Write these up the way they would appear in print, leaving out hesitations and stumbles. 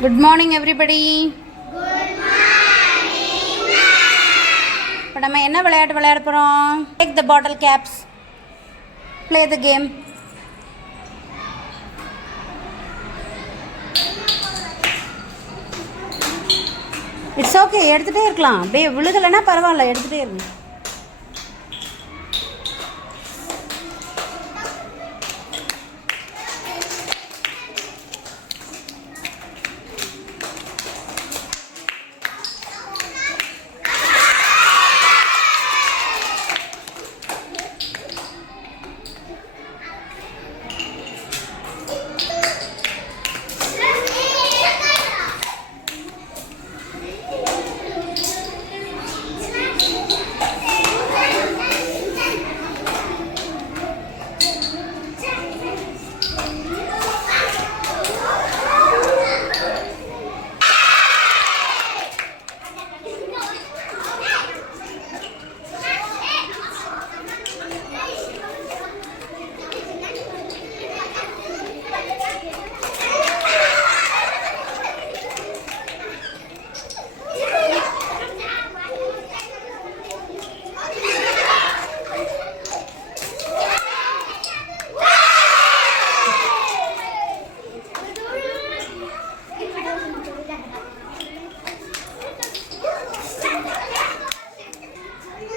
Good morning everybody. இப்போ நம்ம என்ன விளையாட போகிறோம்? Take the bottle caps. Play the game. It's okay, எடுத்துகிட்டே இருக்கலாம். விழுகலைன்னா பரவாயில்ல, எடுத்துகிட்டே இருங்க.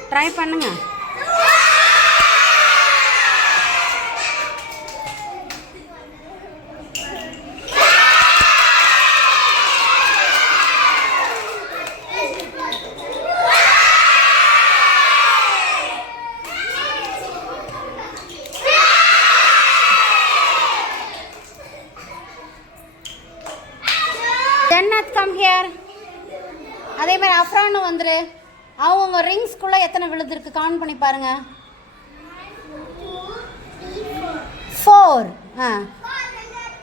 ட்ரை பண்ணுங்க. ஜன்னத் கம் ஹியர். அதே மாதிரி அஃப்ரானும் வந்துரு. அவங்க ரிங்ஸ்குள்ளே எத்தனை விழுதுருக்கு கவுண்ட் பண்ணி பாருங்க. 4.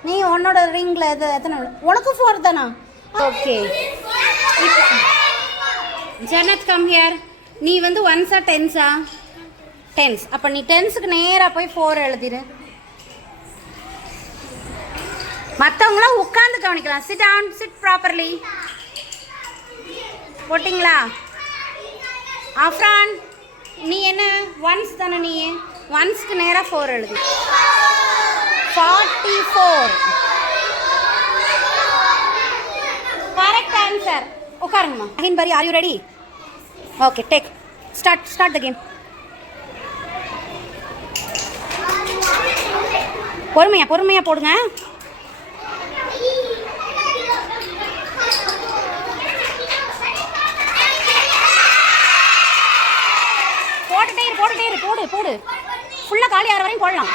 நீ உன்னோட ரிங்கில் எத்தனை உனக்கு 4 தானா? ஓகே. Jannat come here. நீ வந்து 1s 10s? 10s. அப்போ நீ 10ஸ்க்கு நேராக போய் 4 எழுதிடு. மற்றவங்களாம் உட்காந்து கவனிக்கலாம். Sit down, sit properly. போட்டிங்களா? அஃப்ரான், நீ என்ன 1s தானே? நீ 1ஸ்க்கு நேராக 4 எழுது. 44. Correct answer. உட்காருங்கம்மா. அகின் Pari, are you ready? Okay, take start the game. பொறுமையாக போடுங்க. போட்டுட்டே இரு. போடு ஃபுல்லாக காலி ஆகிற வரையும் போடலாம்.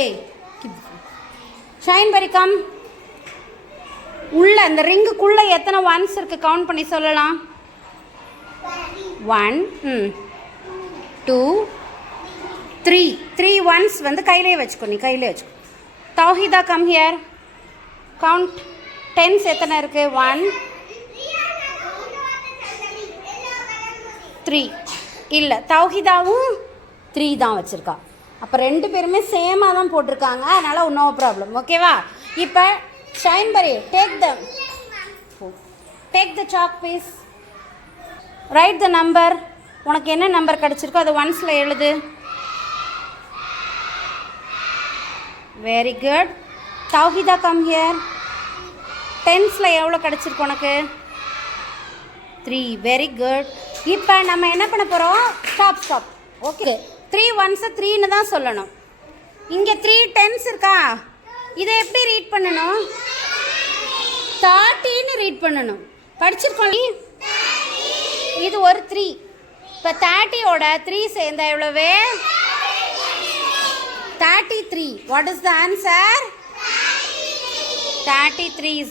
ஏய் ஷைன் பரி கம். உள்ள இந்த ரிங்குக்குள்ளே எத்தனை 1s இருக்கு கவுண்ட் பண்ணி சொல்லலாம். 1 2 3. 3 1s வந்து கையிலே வச்சுக்கோ. நீ கையிலே வச்சுக்கோ. தௌஹிதா கம் ஹியர். கவுண்ட் 10s எத்தனை இருக்கு? 1 3. இல்லை, தௌஹிதாவும் 3 தான் வச்சுருக்கா. அப்போ 2 பேருமே சேமாக தான் போட்டிருக்காங்க. அதனால் நோ ப்ராப்ளம். ஓகேவா? இப்போ Shine Pari, take the chalk piece. Write the number. உனக்கு என்ன நம்பர் கிடச்சிருக்கோ அதை 1ஸ்ல எழுது. Very good. Thowhida come here. 10ஸ்ல எவ்வளோ கிடச்சிருக்கு உனக்கு? 3. Very good. இப்போ நம்ம என்ன பண்ண போகிறோம்? ஸ்டாப். ஓகே, 3 1s 3ன்னு தான் சொல்லணும். இங்கே 3 10s இருக்கா, இதை எப்படி ரீட் பண்ணணும்? 30ன்னு ரீட் பண்ணணும். படிச்சிருக்கோம். இது ஒரு 3. இப்போ 30யோட 3 சேர்ந்தா எவ்வளவு? 33. What is the answer? 33 is